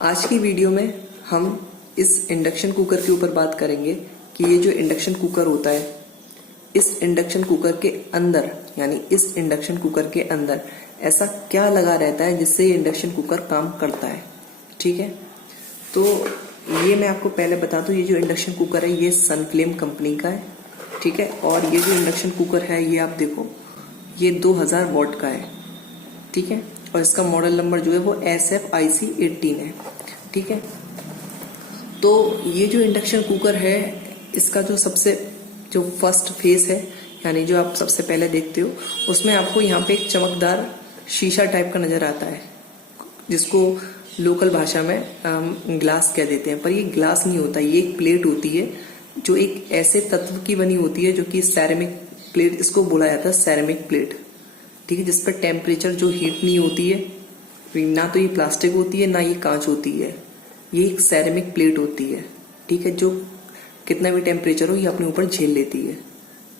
आज की वीडियो में हम इस इंडक्शन कुकर के ऊपर बात करेंगे कि ये जो इंडक्शन कुकर होता है, इस इंडक्शन कुकर के अंदर यानी इस इंडक्शन कुकर के अंदर ऐसा क्या लगा रहता है जिससे ये इंडक्शन कुकर काम करता है। ठीक है, तो ये मैं आपको पहले बता दूं, ये जो इंडक्शन कुकर है ये सनफ्लेम कंपनी का है। ठीक है, और ये जो इंडक्शन कुकर है ये आप देखो, ये 2000 वॉट का है। ठीक है, और इसका मॉडल नंबर जो है वो SFIC18 है। ठीक है, तो ये जो इंडक्शन कुकर है इसका जो फर्स्ट फेस है यानी जो आप सबसे पहले देखते हो उसमें आपको यहाँ पे एक चमकदार शीशा टाइप का नजर आता है, जिसको लोकल भाषा में ग्लास कह देते हैं, पर ये ग्लास नहीं होता, ये एक प्लेट होती है जो एक ऐसे तत्व की बनी होती है जो कि सैरेमिक प्लेट, इसको बोला जाता है सैरेमिक प्लेट। ठीक है, जिस पर टेम्परेचर जो हीट नहीं होती है, ना तो ये प्लास्टिक होती है ना ये कांच होती है, ये एक सैरेमिक प्लेट होती है। ठीक है, जो कितना भी टेम्परेचर हो ये अपने ऊपर झेल लेती है।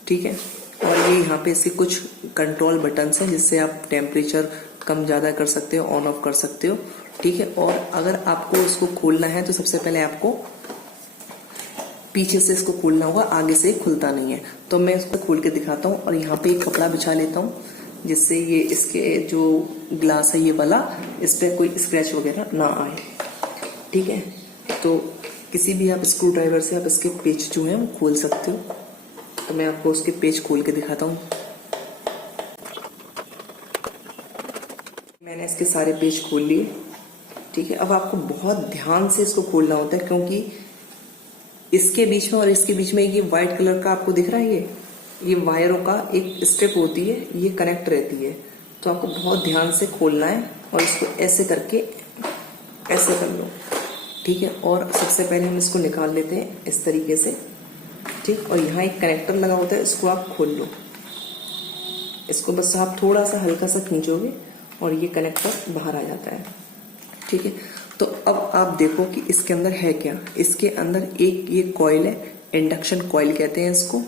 ठीक है, और ये यहाँ पे इसके कुछ कंट्रोल बटन्स हैं जिससे आप टेम्परेचर कम ज्यादा कर सकते हो, ऑन ऑफ कर सकते हो। ठीक है, और अगर आपको इसको खोलना है तो सबसे पहले आपको पीछे से इसको खोलना होगा, आगे से खुलता नहीं है। तो मैं इसको खोल के दिखाता हूँ और यहाँ पे एक कपड़ा बिछा लेता हूँ जिससे ये इसके जो ग्लास है ये वाला, इस पे कोई स्क्रैच वगैरह ना आए। ठीक है, तो किसी भी आप स्क्रू ड्राइवर से आप इसके पेच जो है वो खोल सकते हो। तो मैं आपको उसके पेच खोल के दिखाता हूँ। मैंने इसके सारे पेच खोल लिए। ठीक है, अब आपको बहुत ध्यान से इसको खोलना होता है क्योंकि इसके बीच में और इसके बीच में ये व्हाइट कलर का आपको दिख रहा है, ये वायरों का एक स्ट्रिप होती है, ये कनेक्ट रहती है। तो आपको बहुत ध्यान से खोलना है और इसको ऐसे करके ऐसे कर लो। ठीक है, और सबसे पहले हम इसको निकाल लेते हैं इस तरीके से। ठीक, और यहाँ एक कनेक्टर लगा होता है, इसको आप खोल लो। इसको बस आप थोड़ा सा हल्का सा खींचोगे और ये कनेक्टर बाहर आ जाता है। ठीक है, तो अब आप देखो कि इसके अंदर है क्या। इसके अंदर एक ये कॉइल है, इंडक्शन कॉइल कहते हैं इसको।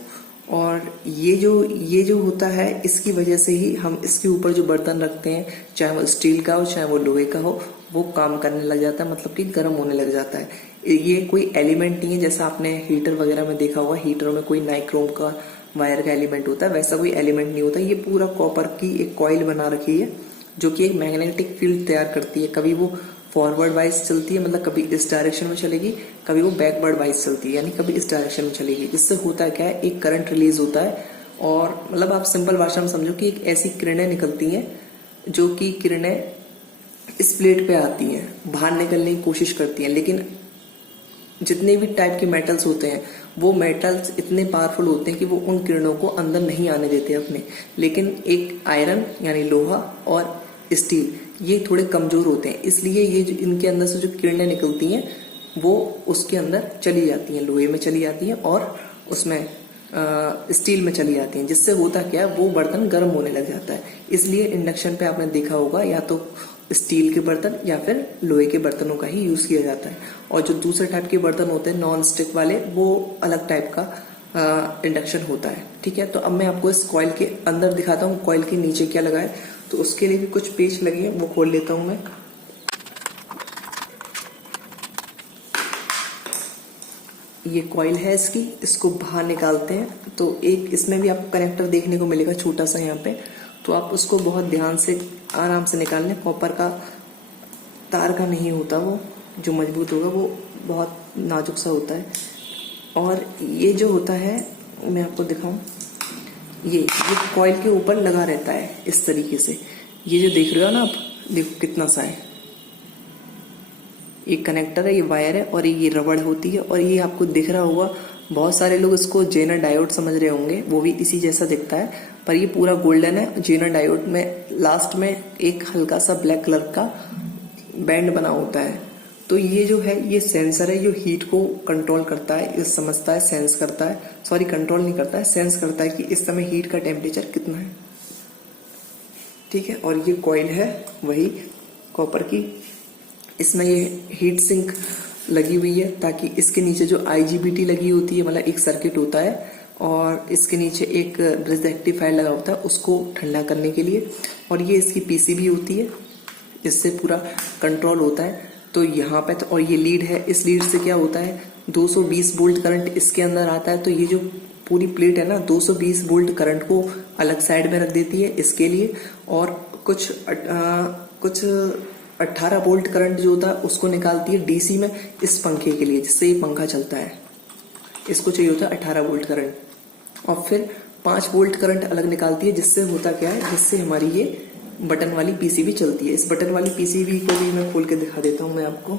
और ये जो होता है, इसकी वजह से ही हम इसके ऊपर जो बर्तन रखते हैं, चाहे वो स्टील का हो चाहे वो लोहे का हो, वो काम करने लग जाता है, मतलब कि गर्म होने लग जाता है। ये कोई एलिमेंट नहीं है जैसा आपने हीटर वगैरह में देखा होगा, हीटरों में कोई नाइक्रोम का वायर का एलिमेंट होता है, वैसा कोई एलिमेंट नहीं होता। ये पूरा कॉपर की एक कॉइल बना रखी है जो कि एक मैग्नेटिक फील्ड तैयार करती है। कभी वो फॉरवर्ड वाइज चलती है, मतलब कभी इस डायरेक्शन में चलेगी, कभी वो बैकवर्ड वाइज चलती है, यानी कभी इस डायरेक्शन में चलेगी। जिससे होता है क्या है, एक करंट रिलीज होता है। और मतलब आप सिंपल भाषा में समझो कि एक ऐसी किरणें निकलती हैं जो कि किरणें इस प्लेट पे आती हैं, बाहर निकलने की कोशिश करती हैं, लेकिन जितने भी टाइप के मेटल्स होते हैं वो मेटल्स इतने पावरफुल होते हैं कि वो उन किरणों को अंदर नहीं आने देते अपने। लेकिन एक आयरन यानी लोहा और स्टील ये थोड़े कमजोर होते हैं, इसलिए ये जो इनके अंदर से जो किरणें निकलती हैं वो उसके अंदर चली जाती हैं, लोहे में चली जाती हैं और उसमें स्टील में चली जाती हैं। जिससे होता क्या है, वो बर्तन गर्म होने लग जाता है। इसलिए इंडक्शन पे आपने देखा होगा या तो स्टील के बर्तन या फिर लोहे के बर्तनों का ही यूज किया जाता है। और जो दूसरे टाइप के बर्तन होते हैं नॉन स्टिक वाले, वो अलग टाइप का इंडक्शन होता है। ठीक है, तो अब मैं आपको इस कॉइल के अंदर दिखाता हूँ कॉइल के नीचे क्या लगा है। तो उसके लिए भी कुछ पेच लगे हैं, वो खोल लेता हूं मैं। ये कॉइल है इसकी, इसको बाहर निकालते हैं। तो एक इसमें भी आपको कनेक्टर देखने को मिलेगा छोटा सा यहाँ पे, तो आप उसको बहुत ध्यान से आराम से निकाल लें। कॉपर का तार का नहीं होता, वो जो मजबूत होगा वो बहुत नाजुक सा होता है। और ये जो होता है मैं आपको दिखाऊं, ये कॉइल के ऊपर लगा रहता है इस तरीके से। ये जो देख रहे हो ना आप, देखो कितना सा है, ये कनेक्टर है, ये वायर है और ये रबड़ होती है। और ये आपको दिख रहा होगा, बहुत सारे लोग इसको जेनर डायोड समझ रहे होंगे, वो भी इसी जैसा दिखता है, पर ये पूरा गोल्डन है। जेनर डायोड में लास्ट में एक हल्का सा ब्लैक कलर का बैंड बना होता है। तो ये जो है ये सेंसर है, जो हीट को कंट्रोल करता है, ये समझता है, सेंस करता है, सॉरी कंट्रोल नहीं करता है, सेंस करता है कि इस समय हीट का टेम्परेचर कितना है। ठीक है, और ये कॉइल है वही कॉपर की, इसमें ये हीट सिंक लगी हुई है ताकि इसके नीचे जो IGBT लगी होती है, मतलब एक सर्किट होता है, और इसके नीचे एक ब्रिज रेक्टिफायर लगा होता है उसको ठंडा करने के लिए। और ये इसकी PCB होती है जिससे पूरा कंट्रोल होता है। तो यहाँ पे तो, और ये लीड है, इस लीड से क्या होता है 220 वोल्ट करंट इसके अंदर आता है। तो ये जो पूरी प्लेट है ना 220 वोल्ट करंट को अलग साइड में रख देती है इसके लिए, और कुछ 18 वोल्ट करंट जो होता है उसको निकालती है डीसी में इस पंखे के लिए, जिससे ये पंखा चलता है। इसको चाहिए होता है 18 वोल्ट करंट, और फिर 5 वोल्ट करंट अलग निकालती है, जिससे होता क्या है, जिससे हमारी ये बटन वाली पीसीबी चलती है। इस बटन वाली पीसीबी को भी मैं खोल के दिखा देता हूं मैं आपको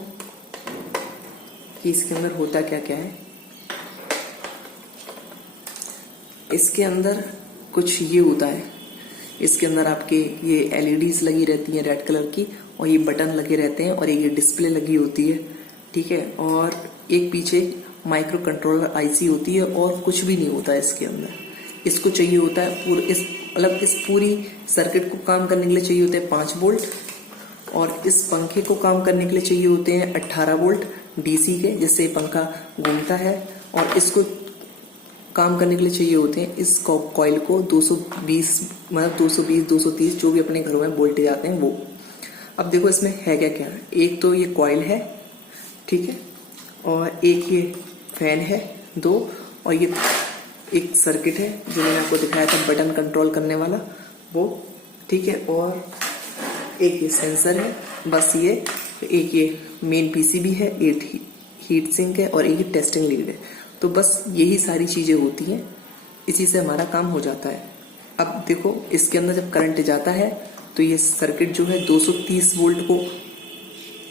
कि इसके अंदर होता क्या क्या है। इसके अंदर कुछ ये होता है, इसके अंदर आपके ये एलईडीज लगी रहती हैं रेड कलर की, और ये बटन लगे रहते हैं, और ये डिस्प्ले लगी होती है, ठीक है। और एक पीछे माइक्रो कंट्रोलर आईसी होती है, और कुछ भी नहीं होता है इसके अंदर। इसको चाहिए होता है इस पूरी सर्किट को काम करने के लिए चाहिए होते हैं 5 वोल्ट, और इस पंखे को काम करने के लिए चाहिए होते हैं 18 वोल्ट डीसी के, जिससे पंखा घूमता है। और इसको काम करने के लिए चाहिए होते हैं इस कॉइल को 220 मतलब 220 230 जो भी अपने घरों में वोल्टेज आते हैं वो। अब देखो इसमें है क्या क्या, एक तो ये कॉइल है, ठीक है, और एक ये फैन है 2, और ये एक सर्किट है जो मैंने आपको दिखाया था बटन कंट्रोल करने वाला वो, ठीक है, और एक ये सेंसर है, बस ये एक ये मेन पीसीबी है, एक हीट सिंक है, और एक टेस्टिंग लीड है। तो बस यही सारी चीजें होती हैं, इसी से हमारा काम हो जाता है। अब देखो इसके अंदर जब करंट जाता है तो ये सर्किट जो है 230 वोल्ट को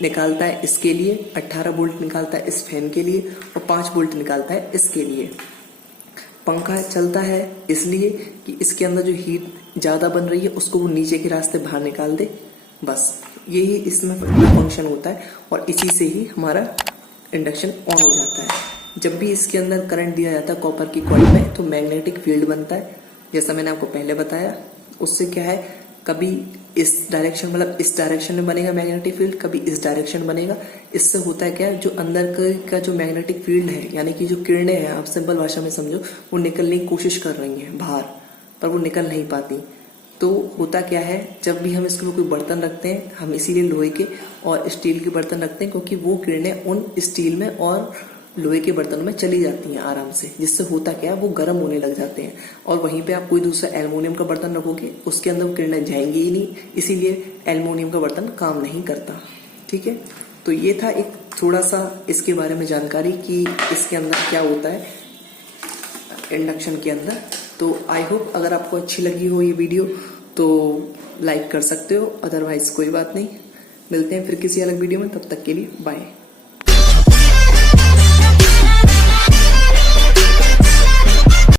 निकालता है इसके लिए, 18 वोल्ट निकालता है इस फैन के लिए, और 5 वोल्ट निकालता है इसके लिए। पंखा चलता है इसलिए कि इसके अंदर जो हीट ज्यादा बन रही है उसको वो नीचे के रास्ते बाहर निकाल दे, बस यही इसमें फंक्शन होता है, और इसी से ही हमारा इंडक्शन ऑन हो जाता है। जब भी इसके अंदर करंट दिया जाता है कॉपर की कॉइल में तो मैग्नेटिक फील्ड बनता है, जैसा मैंने आपको पहले बताया। उससे क्या है, कभी इस डायरेक्शन मतलब इस डायरेक्शन में बनेगा मैग्नेटिक फील्ड, कभी इस डायरेक्शन बनेगा। इससे होता है क्या, जो अंदर का जो मैग्नेटिक फील्ड है, यानी कि जो किरणें हैं, आप सिंपल भाषा में समझो, वो निकलने की कोशिश कर रही हैं बाहर, पर वो निकल नहीं पाती। तो होता क्या है, जब भी हम इसके ऊपर कोई बर्तन रखते हैं, हम इसीलिए लोहे के और स्टील के बर्तन रखते हैं, क्योंकि वो किरणें उन स्टील में और लोहे के बर्तनों में चली जाती हैं आराम से, जिससे होता क्या है, वो गर्म होने लग जाते हैं। और वहीं पे आप कोई दूसरा एल्युमिनियम का बर्तन रखोगे, उसके अंदर वो किरणें जाएंगी ही नहीं, इसीलिए एल्युमिनियम का बर्तन काम नहीं करता, ठीक है। तो ये था एक थोड़ा सा इसके बारे में जानकारी कि इसके अंदर क्या होता है इंडक्शन के अंदर। तो आई होप अगर आपको अच्छी लगी हो ये वीडियो तो लाइक कर सकते हो, अदरवाइज कोई बात नहीं। मिलते हैं फिर किसी अलग वीडियो में, तब तक के लिए बाय।